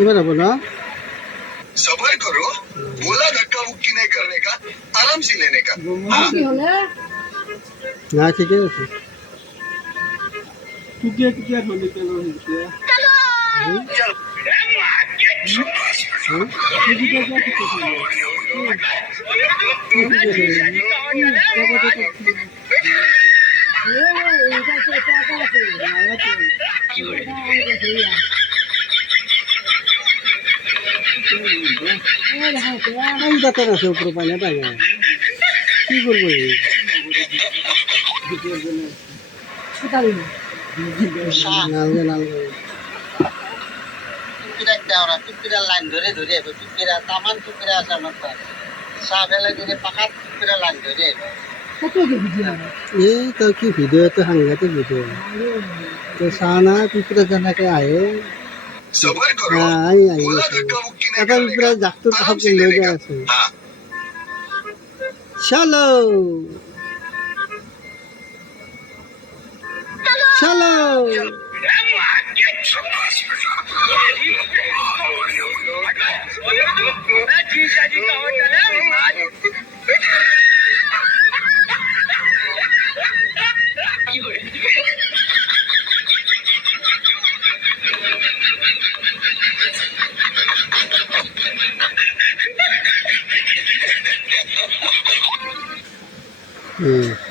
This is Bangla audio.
এবার হবো না सफर करो बोला धक्का मुक्की नहीं करने का आराम से लेने का না ঠিকই আছে দাঁতের আছে উপরে পাইলে পাই না কি করবো নালগে নালগে লাইন ধরে ধরে টুকিরা তামান টুকিরা আছে আমার চা ফেলে দিলে পাকা টুকিরা লাইন ধরে এই তো কি ভিডিও তো সাংঘাতিক ভিডিও তো সানা পিঁপড়ে জানাকে আয়ে सफर करो আই আই बोला धक्का मुक्की नहीं এখন करने পিঁপড়ে का জাগতুর आराम সব से লয়ে लेने যায় का আছে हाँ চলো চলো হুম